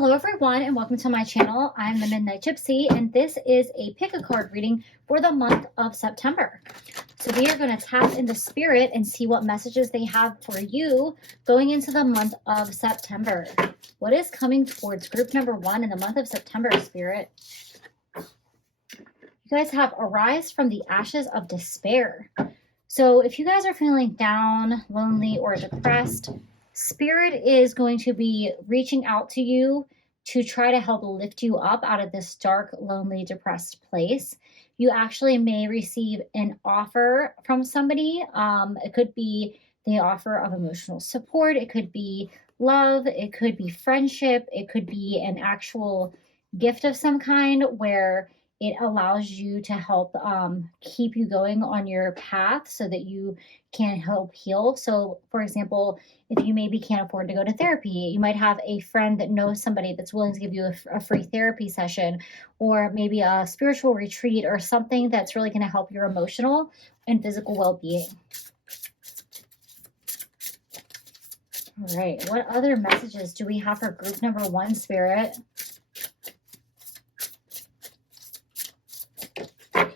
Hello everyone and welcome to my channel. I'm the Midnight Gypsy and this is a pick a card reading for the month of September. So we are going to tap into spirit and see what messages they have for you going into the month of September. What is coming towards group number 1 in the month of September, spirit? You guys have arise from the ashes of despair. So if you guys are feeling down, lonely, or depressed, Spirit is going to be reaching out to you to try to help lift you up out of this dark, lonely, depressed place. You actually may receive an offer from somebody. It could be the offer of emotional support. It could be love. It could be friendship. It could be an actual gift of some kind where it allows you to help keep you going on your path so that you can help heal. So, for example, if you maybe can't afford to go to therapy, you might have a friend that knows somebody that's willing to give you a free therapy session, or maybe a spiritual retreat or something that's really going to help your emotional and physical well-being. All right, what other messages do we have for group number 1, Spirit?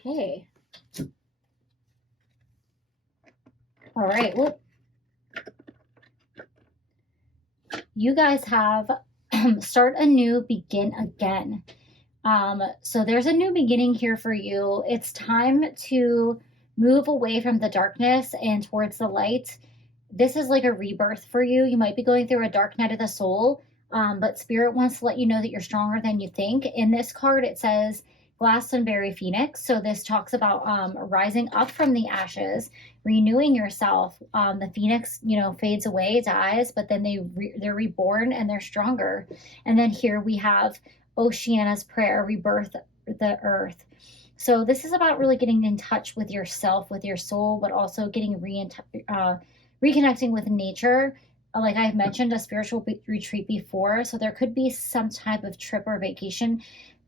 Okay. All right, well, you guys have start anew, begin again. So there's a new beginning here for you. It's time to move away from the darkness and towards the light. This is like a rebirth for you. You might be going through a dark night of the soul, but Spirit wants to let you know that you're stronger than you think. In this card, it says Glastonbury Phoenix. So this talks about rising up from the ashes, renewing yourself. The phoenix, fades away, dies, but then they're reborn and they're stronger. And then here we have Oceana's prayer, rebirth the earth. So this is about really getting in touch with yourself, with your soul, but also getting reconnecting with nature. Like I've mentioned, a spiritual retreat before. So there could be some type of trip or vacation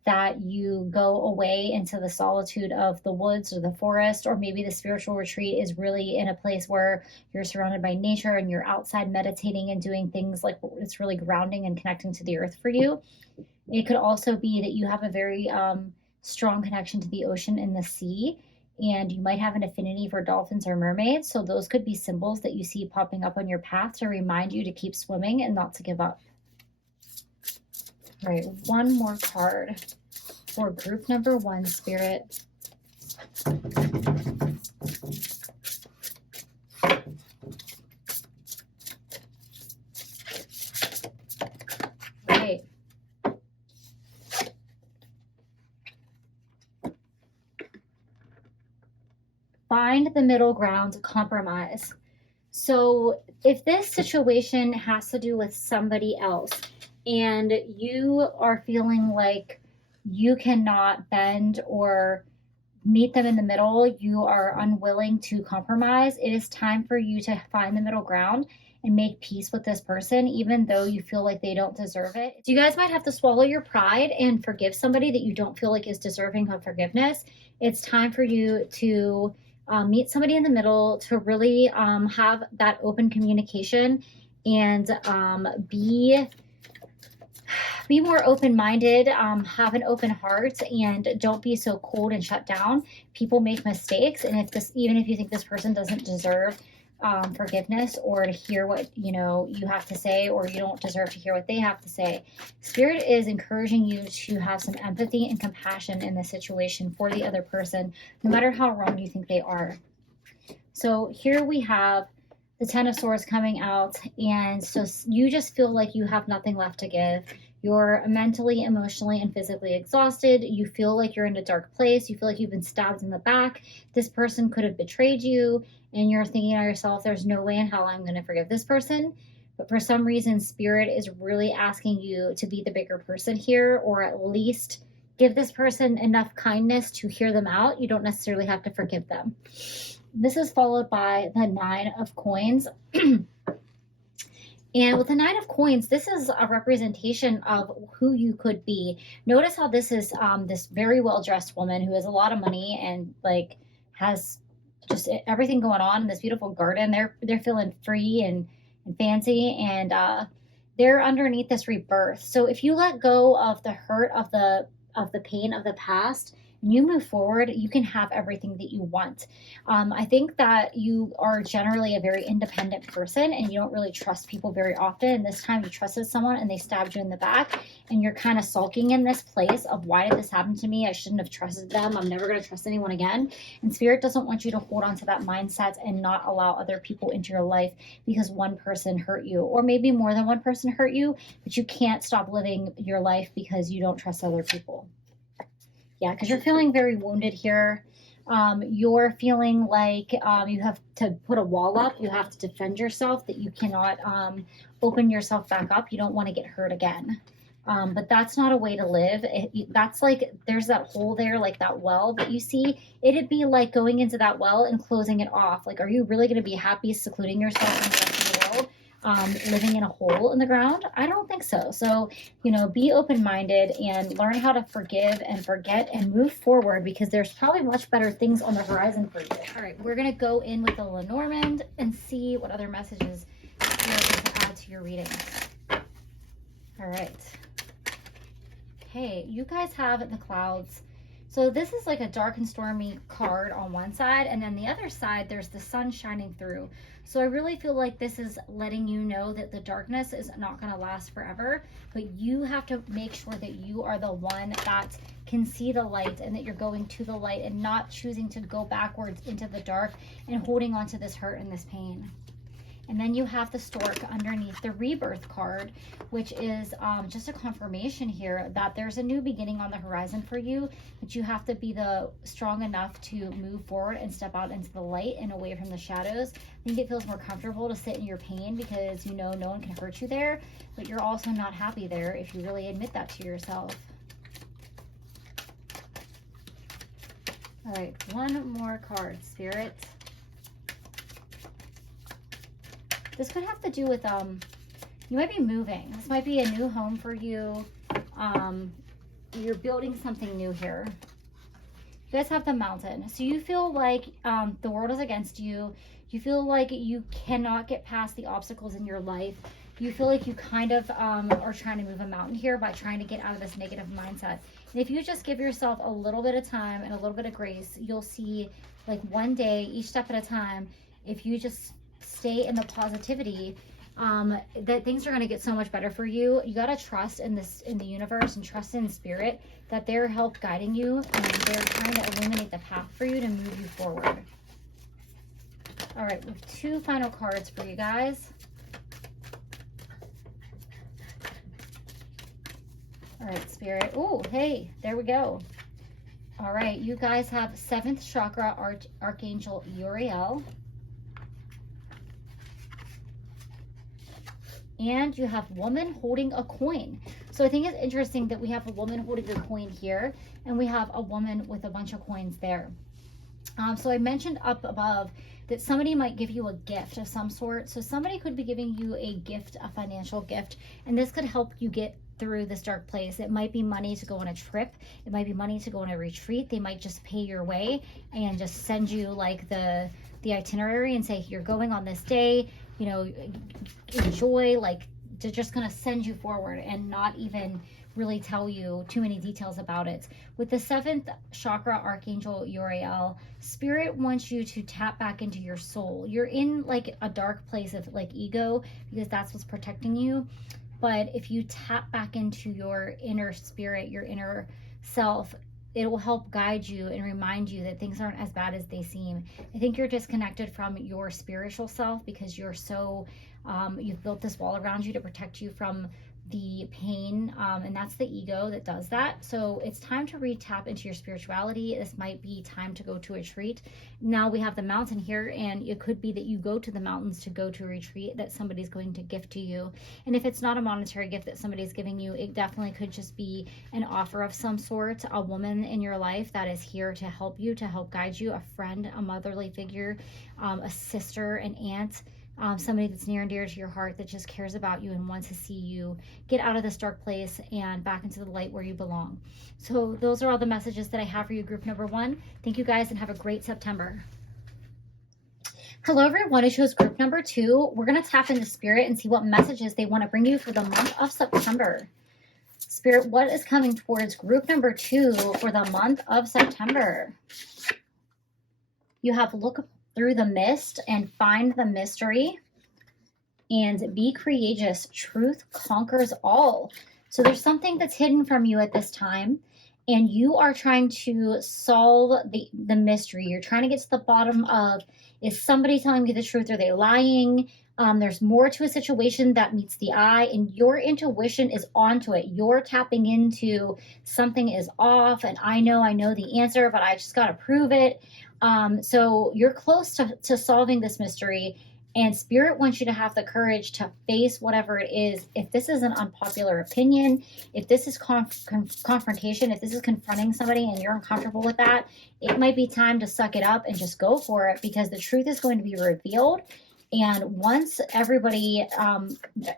that you go away into the solitude of the woods or the forest, or maybe the spiritual retreat is really in a place where you're surrounded by nature and you're outside meditating and doing things like it's really grounding and connecting to the earth for you. It could also be that you have a very strong connection to the ocean and the sea, and you might have an affinity for dolphins or mermaids. So those could be symbols that you see popping up on your path to remind you to keep swimming and not to give up. All right, one more card for group number 1, Spirit. Right. Find the middle ground, compromise. So if this situation has to do with somebody else, and you are feeling like you cannot bend or meet them in the middle, you are unwilling to compromise, it is time for you to find the middle ground and make peace with this person, even though you feel like they don't deserve it. So you guys might have to swallow your pride and forgive somebody that you don't feel like is deserving of forgiveness. It's time for you to meet somebody in the middle, to really have that open communication and be more open-minded, have an open heart, and don't be so cold and shut down. People make mistakes, and even if you think this person doesn't deserve forgiveness or to hear what you have to say, or you don't deserve to hear what they have to say, Spirit is encouraging you to have some empathy and compassion in this situation for the other person, no matter how wrong you think they are. So here we have the Ten of Swords coming out, and so you just feel like you have nothing left to give. You're mentally, emotionally, and physically exhausted. You feel like you're in a dark place. You feel like you've been stabbed in the back. This person could have betrayed you, and you're thinking to yourself, there's no way in hell I'm going to forgive this person. But for some reason, Spirit is really asking you to be the bigger person here, or at least give this person enough kindness to hear them out. You don't necessarily have to forgive them. This is followed by the 9 of Coins. And with the 9 of Coins, this is a representation of who you could be. Notice how this is this very well-dressed woman who has a lot of money and like has just everything going on in this beautiful garden. They're feeling free and fancy, and they're underneath this rebirth. So if you let go of the hurt of the pain of the past and you move forward, you can have everything that you want. I think that you are generally a very independent person and you don't really trust people very often. And this time you trusted someone and they stabbed you in the back, and you're kind of sulking in this place of, why did this happen to me? I shouldn't have trusted them. I'm never going to trust anyone again. And Spirit doesn't want you to hold on to that mindset and not allow other people into your life because one person hurt you, or maybe more than one person hurt you, but you can't stop living your life because you don't trust other people. Yeah, because you're feeling very wounded here. You're feeling like you have to put a wall up. You have to defend yourself, that you cannot open yourself back up. You don't want to get hurt again. But that's not a way to live. That's like, there's that hole there, like that well that you see. It'd be like going into that well and closing it off. Like, are you really going to be happy secluding yourself from the rest of the world? Living in a hole in the ground? I don't think so. So, be open-minded and learn how to forgive and forget and move forward, because there's probably much better things on the horizon for you. All right, we're going to go in with the Lenormand and see what other messages you're going to add to your reading. All right. Okay, you guys have the Clouds. So this is like a dark and stormy card on one side, and then the other side, there's the sun shining through. So I really feel like this is letting you know that the darkness is not going to last forever, but you have to make sure that you are the one that can see the light, and that you're going to the light and not choosing to go backwards into the dark and holding on to this hurt and this pain. And then you have the Stork underneath the Rebirth card, which is just a confirmation here that there's a new beginning on the horizon for you, but you have to be strong enough to move forward and step out into the light and away from the shadows. I think it feels more comfortable to sit in your pain because no one can hurt you there, but you're also not happy there if you really admit that to yourself. All right, one more card, Spirit. This could have to do with, you might be moving. This might be a new home for you. You're building something new here. You guys have the Mountain. So you feel like the world is against you. You feel like you cannot get past the obstacles in your life. You feel like you kind of are trying to move a mountain here by trying to get out of this negative mindset. And if you just give yourself a little bit of time and a little bit of grace, you'll see, like, one day, each step at a time, if you just stay in the positivity, that things are going to get so much better for you. You got to trust in the universe, and trust in Spirit that they're help guiding you, and they're trying to illuminate the path for you to move you forward. All right, we have 2 final cards for you guys. All right, Spirit. Oh, hey, there we go. All right, you guys have 7th chakra Archangel Uriel. And you have woman holding a coin. So I think it's interesting that we have a woman holding a coin here, and we have a woman with a bunch of coins there. So I mentioned up above that somebody might give you a gift of some sort. So somebody could be giving you a gift, a financial gift, and this could help you get through this dark place. It might be money to go on a trip. It might be money to go on a retreat. They might just pay your way and just send you like the itinerary and say, you're going on this day, enjoy. Like, they're just going to send you forward and not even really tell you too many details about it. With the 7th chakra Archangel Uriel, Spirit wants you to tap back into your soul. You're in like a dark place of like ego, because that's what's protecting you. But if you tap back into your inner spirit, your inner self, it will help guide you and remind you that things aren't as bad as they seem. I think you're disconnected from your spiritual self because you're so, you've built this wall around you to protect you from the pain, and that's the ego that does that. So it's time to re-tap into your spirituality. This might be time to go to a retreat. Now we have the mountain here, and it could be that you go to the mountains to go to a retreat that somebody's going to gift to you. And if it's not a monetary gift that somebody's giving you, it definitely could just be an offer of some sort, a woman in your life that is here to help you, to help guide you, a friend, a motherly figure, a sister, an aunt, somebody that's near and dear to your heart that just cares about you and wants to see you get out of this dark place and back into the light where you belong. So those are all the messages that I have for you, group number 1. Thank you guys, and have a great September. Hello, everyone. I chose group number 2. We're going to tap into Spirit and see what messages they want to bring you for the month of September. Spirit, what is coming towards group number 2 for the month of September? You have look through the mist and find the mystery, and be courageous. Truth conquers all. So there's something that's hidden from you at this time, and you are trying to solve the mystery. You're trying to get to the bottom of, is somebody telling me the truth? Are they lying? There's more to a situation that meets the eye, and your intuition is onto it. You're tapping into something is off, and I know the answer, but I just got to prove it. So you're close to solving this mystery, and Spirit wants you to have the courage to face whatever it is. If this is an unpopular opinion, if this is confrontation, if this is confronting somebody and you're uncomfortable with that, it might be time to suck it up and just go for it, because the truth is going to be revealed. And once everybody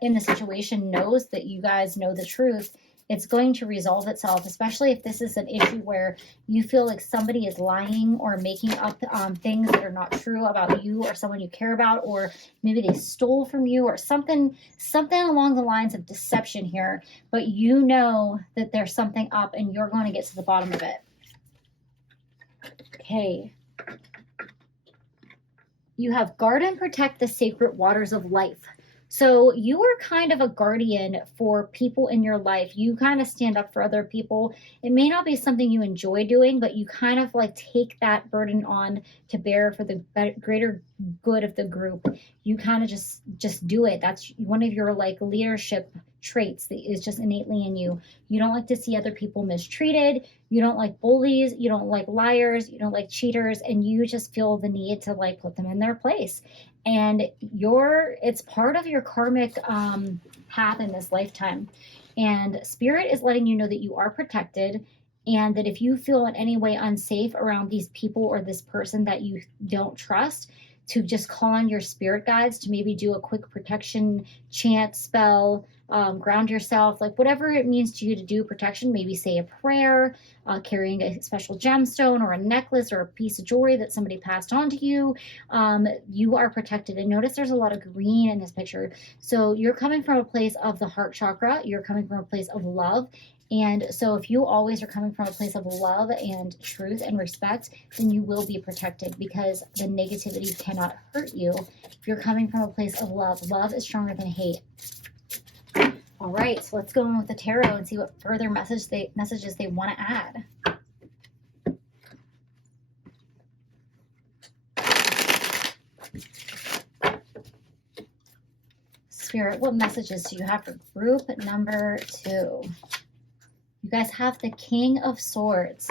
in the situation knows that you guys know the truth, it's going to resolve itself, especially if this is an issue where you feel like somebody is lying or making up things that are not true about you or someone you care about, or maybe they stole from you or something along the lines of deception here. But you know that there's something up and you're going to get to the bottom of it. Okay. You have guard and protect the sacred waters of life. So you are kind of a guardian for people in your life. You kind of stand up for other people. It may not be something you enjoy doing, but you kind of like take that burden on to bear for the greater good of the group. You kind of just do it. That's one of your like leadership traits that is just innately in you. You don't like to see other people mistreated. You don't like bullies. You don't like liars. You don't like cheaters. And you just feel the need to like put them in their place. And it's part of your karmic path in this lifetime. And Spirit is letting you know that you are protected, and that if you feel in any way unsafe around these people or this person that you don't trust, to just call on your spirit guides to maybe do a quick protection chant spell, ground yourself, like whatever it means to you to do protection. Maybe say a prayer, carrying a special gemstone or a necklace or a piece of jewelry that somebody passed on to you. You are protected. And notice there's a lot of green in this picture. So you're coming from a place of the heart chakra. You're coming from a place of love. And so if you always are coming from a place of love and truth and respect, then you will be protected, because the negativity cannot hurt you. If you're coming from a place of love, love is stronger than hate. All right, so let's go in with the tarot and see what further messages they want to add. Spirit, what messages do you have for group number 2? You guys have the King of Swords.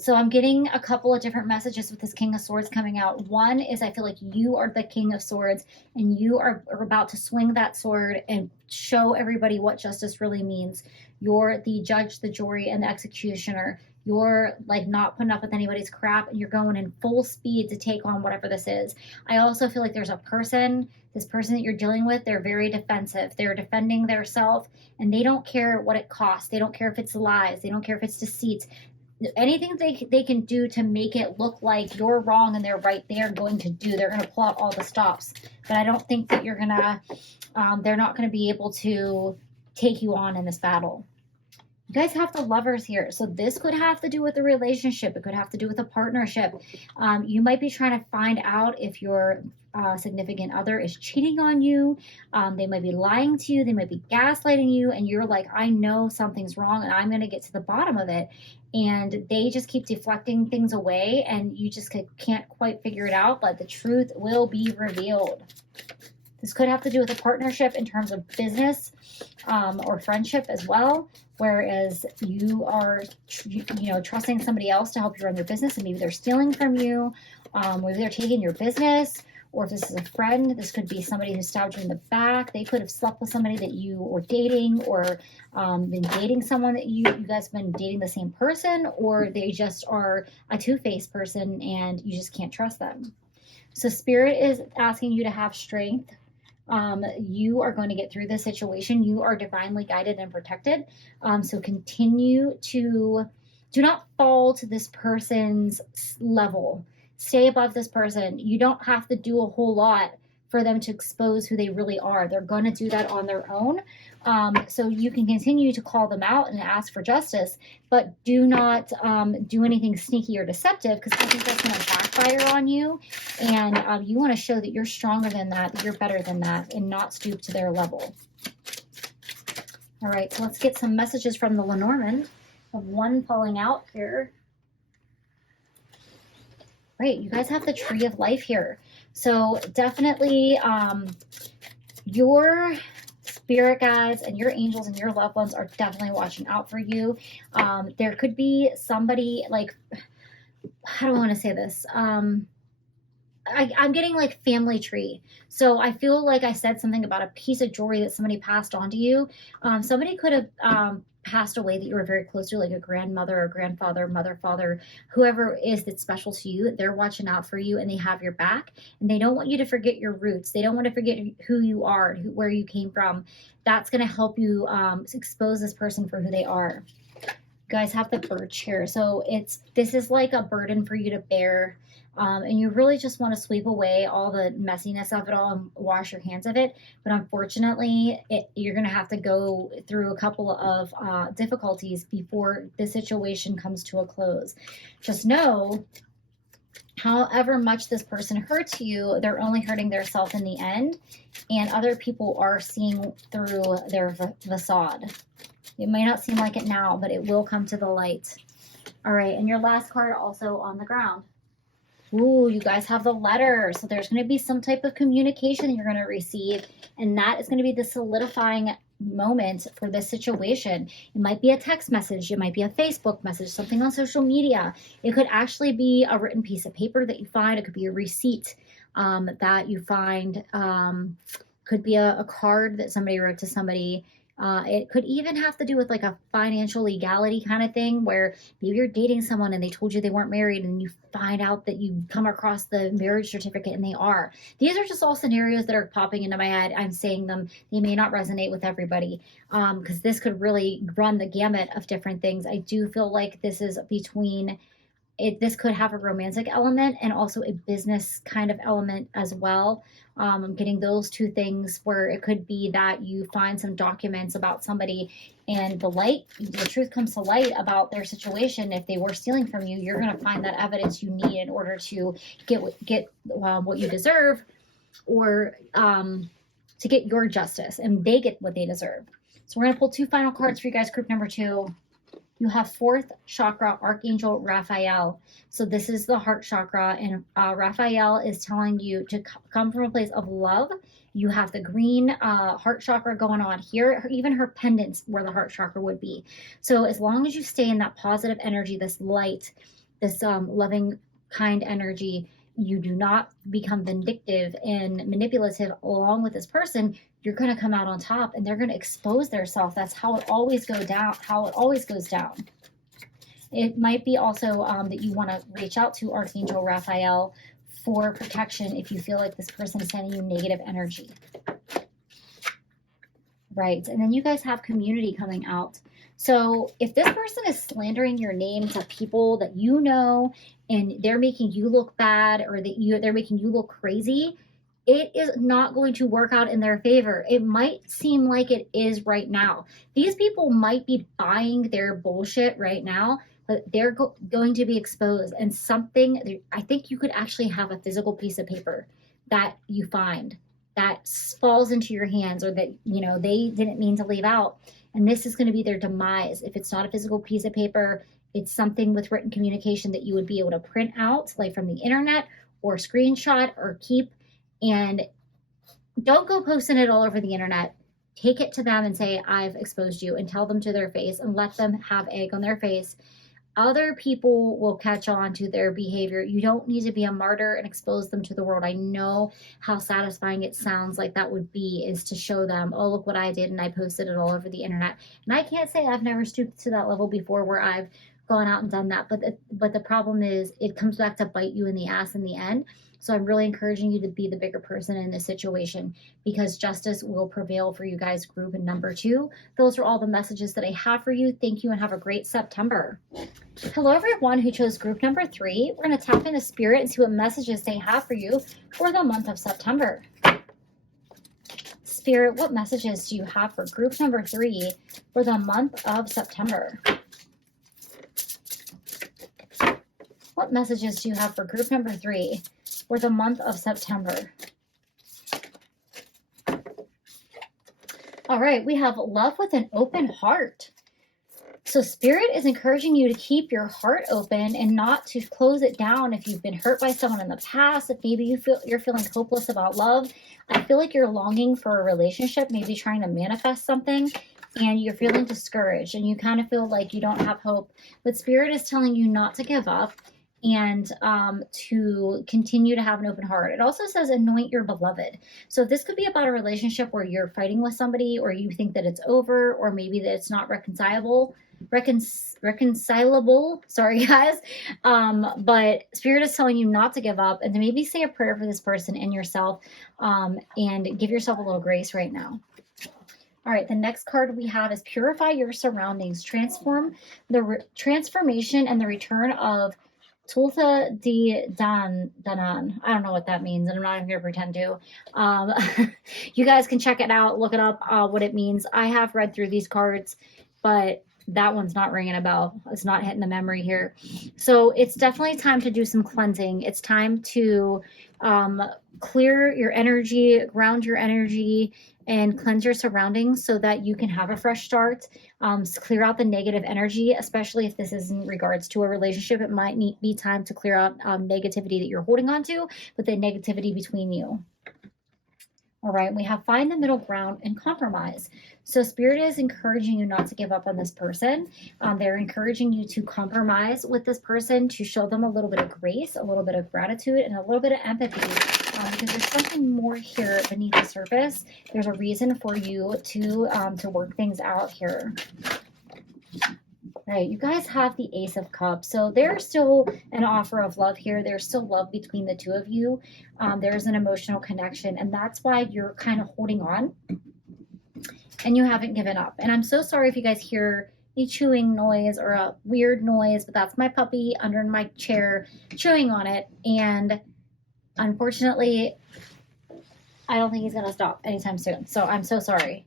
So I'm getting a couple of different messages with this King of Swords coming out. One is, I feel like you are the King of Swords, and you are about to swing that sword and show everybody what justice really means. You're the judge, the jury, and the executioner. You're like not putting up with anybody's crap, and you're going in full speed to take on whatever this is. I also feel like there's this person that you're dealing with, they're very defensive. They're defending their self, and they don't care what it costs. They don't care if it's lies. They don't care if it's deceit. Anything they can do to make it look like you're wrong and they're right, they are going to do. They're going to pull out all the stops. But I don't think that they're not going to be able to take you on in this battle. You guys have the Lovers here. So this could have to do with a relationship. It could have to do with a partnership. You might be trying to find out if your significant other is cheating on you. They might be lying to you. They might be gaslighting you. And you're like, I know something's wrong and I'm going to get to the bottom of it. And they just keep deflecting things away and you just can't quite figure it out. But the truth will be revealed. This could have to do with a partnership in terms of business or friendship as well. Whereas you are, trusting somebody else to help you run your business, and maybe they're stealing from you, maybe they're taking your business, or if this is a friend, this could be somebody who stabbed you in the back. They could have slept with somebody that you were dating, or been dating someone that you guys have been dating the same person, or they just are a two-faced person and you just can't trust them. So Spirit is asking you to have strength. You are going to get through this situation. You are divinely guided and protected. So continue to do not fall to this person's level. Stay above this person. You don't have to do a whole lot for them to expose who they really are. They're going to do that on their own. So you can continue to call them out and ask for justice, but do not do anything sneaky or deceptive, because I think that's going to backfire on you. And you want to show that you're stronger than that you're better than that, and not stoop to their level. All right, so let's get some messages from the Lenormand of one falling out here. Right, you guys have the Tree of Life here. So definitely your spirit guides and your angels and your loved ones are definitely watching out for you. There could be somebody, like, how do I want to say this? I'm getting like family tree. So I feel like I said something about a piece of jewelry that somebody passed on to you. Somebody could have passed away that you were very close to, like a grandmother or grandfather, mother, father, whoever is that's special to you. They're watching out for you and they have your back, and they don't want you to forget your roots. They don't want to forget who you are, where you came from. That's going to help you expose this person for who they are. You guys have the birch here. So this is like a burden for you to bear. And you really just want to sweep away all the messiness of it all and wash your hands of it. But unfortunately, you're going to have to go through a couple of difficulties before the situation comes to a close. Just know, however much this person hurts you, they're only hurting themselves in the end. And other people are seeing through their facade. It may not seem like it now, but it will come to the light. All right, and your last card also on the ground. Ooh, you guys have the letter. So there's going to be some type of communication you're going to receive, and that is going to be the solidifying moment for this situation. It might be a text message. It might be a Facebook message, something on social media. It could actually be a written piece of paper that you find. It could be a receipt that you find. Could be a card that somebody wrote to somebody. It could even have to do with like a financial legality kind of thing, where maybe you're dating someone and they told you they weren't married, and you find out that you come across the marriage certificate and they are. These are just all scenarios that are popping into my head. I'm saying them. They may not resonate with everybody, because this could really run the gamut of different things. I do feel like this is between this could have a romantic element and also a business kind of element as well. I'm getting those two things, where it could be that you find some documents about somebody, and the truth comes to light about their situation. If they were stealing from you, you're going to find that evidence you need in order to get what you deserve, or to get your justice, and they get what they deserve. So we're going to pull two final cards for you guys, group number 2. You have 4th chakra, Archangel Raphael. So this is the heart chakra, and Raphael is telling you to come from a place of love. You have the green heart chakra going on here, even her pendants where the heart chakra would be. So as long as you stay in that positive energy, this light, this loving, kind energy, you do not become vindictive and manipulative along with this person, you're going to come out on top, and they're going to expose themselves. That's how it always goes down. It might be also that you want to reach out to Archangel Raphael for protection if you feel like this person is sending you negative energy. Right, and then you guys have community coming out. So if this person is slandering your name to people that you know, and they're making you look bad, or they're making you look crazy, it is not going to work out in their favor. It might seem like it is right now. These people might be buying their bullshit right now, but they're going to be exposed. And I think you could actually have a physical piece of paper that you find that falls into your hands, or that, they didn't mean to leave out. And this is going to be their demise. If it's not a physical piece of paper, it's something with written communication that you would be able to print out, like from the internet, or screenshot, or keep. And don't go posting it all over the internet. Take it to them and say, I've exposed you, and tell them to their face, and let them have egg on their face. Other people will catch on to their behavior. You don't need to be a martyr and expose them to the world. I know how satisfying it sounds like that would be, is to show them, oh, look what I did, and I posted it all over the internet. And I can't say I've never stooped to that level before, where I've gone out and done that. But the problem is, it comes back to bite you in the ass in the end. So I'm really encouraging you to be the bigger person in this situation, because justice will prevail for you guys, group number 2. Those are all the messages that I have for you. Thank you and have a great September. Hello, everyone who chose group number 3. We're going to tap into spirit and see what messages they have for you for the month of September. Spirit, what messages do you have for group number 3 for the month of September? What messages do you have for group number 3 for the month of September? All right, we have love with an open heart. So Spirit is encouraging you to keep your heart open and not to close it down if you've been hurt by someone in the past. If maybe you're feeling hopeless about love, I feel like you're longing for a relationship, maybe trying to manifest something, and you're feeling discouraged and you kind of feel like you don't have hope. But Spirit is telling you not to give up and to continue to have an open heart. It also says anoint your beloved. So this could be about a relationship where you're fighting with somebody, or you think that it's over, or maybe that it's not reconcilable, sorry guys, but Spirit is telling you not to give up and to maybe say a prayer for this person and yourself, and give yourself a little grace right now. All right, the next card we have is purify your surroundings, transformation and the return of Tulsa di Danan. I don't know what that means, and I'm not even going to pretend to. You guys can check it out, look it up, what it means. I have read through these cards, but that one's not ringing a bell. It's not hitting the memory here. So it's definitely time to do some cleansing. It's time to clear your energy, ground your energy, and cleanse your surroundings so that you can have a fresh start. Clear out the negative energy, especially if this is in regards to a relationship. It might be time to clear out negativity that you're holding on to, but the negativity between you. All right, we have find the middle ground and compromise. So Spirit is encouraging you not to give up on this person. They're encouraging you to compromise with this person, to show them a little bit of grace, a little bit of gratitude, and a little bit of empathy, because there's something more here beneath the surface. There's a reason for you to work things out here. Right, you guys have the Ace of Cups. So there's still an offer of love here. There's still love between the two of you. There's an emotional connection, and that's why you're kind of holding on and you haven't given up. And I'm so sorry if you guys hear a chewing noise or a weird noise, but that's my puppy under my chair chewing on it. And unfortunately, I don't think he's going to stop anytime soon. So I'm so sorry.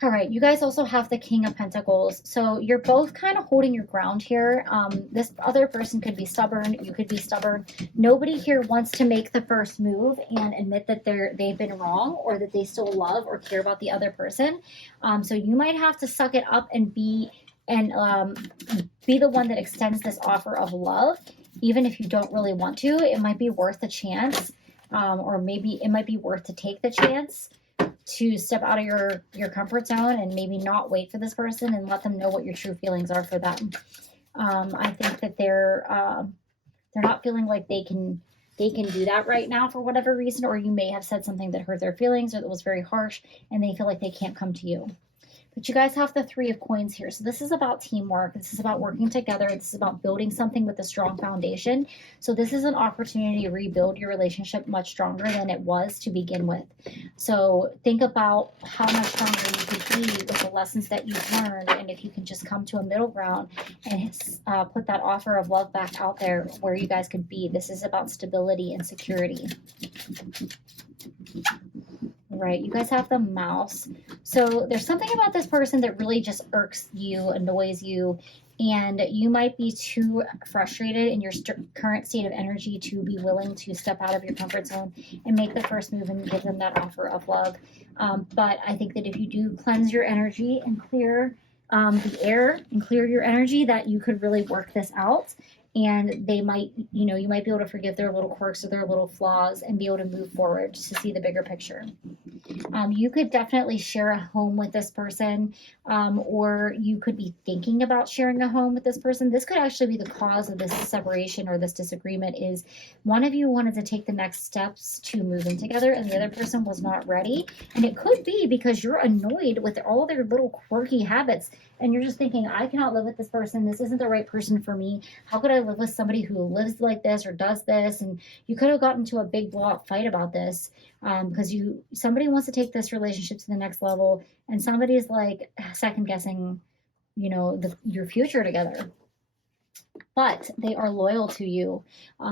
All right, you guys also have the King of Pentacles. So you're both kind of holding your ground here. This other person could be stubborn. You could be stubborn. Nobody here wants to make the first move and admit that they've been wrong, or that they still love or care about the other person. So you might have to suck it up and be the one that extends this offer of love, even if you don't really want to. It might be worth the chance, or maybe it might be worth to take the chance to step out of your comfort zone and maybe not wait for this person and let them know what your true feelings are for them. I think that they're not feeling like they can do that right now for whatever reason, or you may have said something that hurt their feelings or that was very harsh and they feel like they can't come to you. But you guys have the Three of Coins here. So this is about teamwork. This is about working together. This is about building something with a strong foundation. So this is an opportunity to rebuild your relationship much stronger than it was to begin with. So think about how much stronger you could be with the lessons that you've learned. And if you can just come to a middle ground and put that offer of love back out there where you guys could be. This is about stability and security. Right, you guys have the Mouse. So there's something about this person that really just irks you, annoys you, and you might be too frustrated in your current state of energy to be willing to step out of your comfort zone and make the first move and give them that offer of love. But I think that if you do cleanse your energy and clear the air and clear your energy, that you could really work this out. And they might, you might be able to forgive their little quirks or their little flaws and be able to move forward to see the bigger picture. You could definitely share a home with this person, or you could be thinking about sharing a home with this person. This could actually be the cause of this separation or this disagreement, is one of you wanted to take the next steps to moving together and the other person was not ready. And it could be because you're annoyed with all their little quirky habits and you're just thinking, I cannot live with this person. This isn't the right person for me. How could I live with somebody who lives like this or does this? And you could have gotten into a big blow up fight about this, because somebody wants to take this relationship to the next level, and somebody is like second guessing, your future together. But they are loyal to you,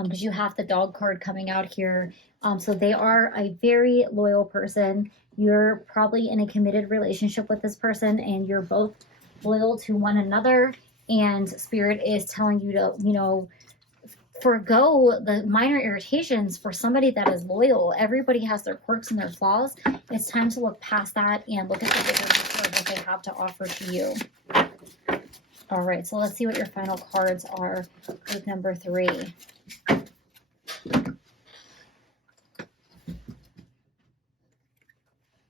because you have the dog card coming out here. So they are a very loyal person. You're probably in a committed relationship with this person, and you're both loyal to one another. And Spirit is telling you to, forego the minor irritations for somebody that is loyal. Everybody has their quirks and their flaws. It's time to look past that and look at the bigger picture of what they have to offer to you. All right, so let's see what your final cards are. Group number 3.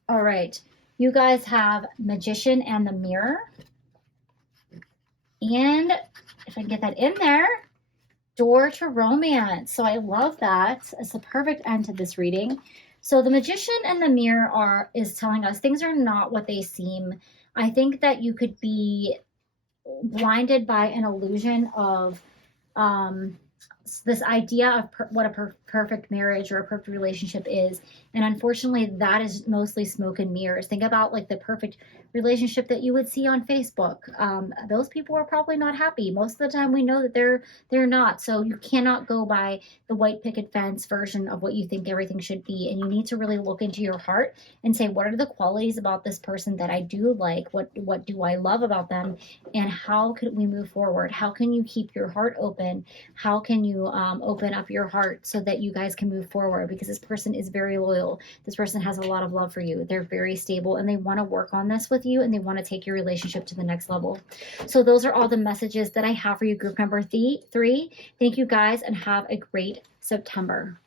All right, you guys have Magician and the Mirror. And if I can get that in there, Door to Romance. So I love that. It's a perfect end to this reading. So the Magician and the Mirror is telling us things are not what they seem. I think that you could be blinded by an illusion of this idea of what a perfect marriage or a perfect relationship is. And unfortunately, that is mostly smoke and mirrors. Think about like the perfect relationship that you would see on Facebook. Those people are probably not happy. Most of the time we know that they're not. So you cannot go by the white picket fence version of what you think everything should be. And you need to really look into your heart and say, what are the qualities about this person that I do like? What do I love about them? And how could we move forward? How can you keep your heart open? How can you open up your heart so that you guys can move forward? Because this person is very loyal. This person has a lot of love for you. They're very stable, and they want to work on this with you, and they want to take your relationship to the next level. So those are all the messages that I have for you, group number 3. Thank you guys, and have a great September.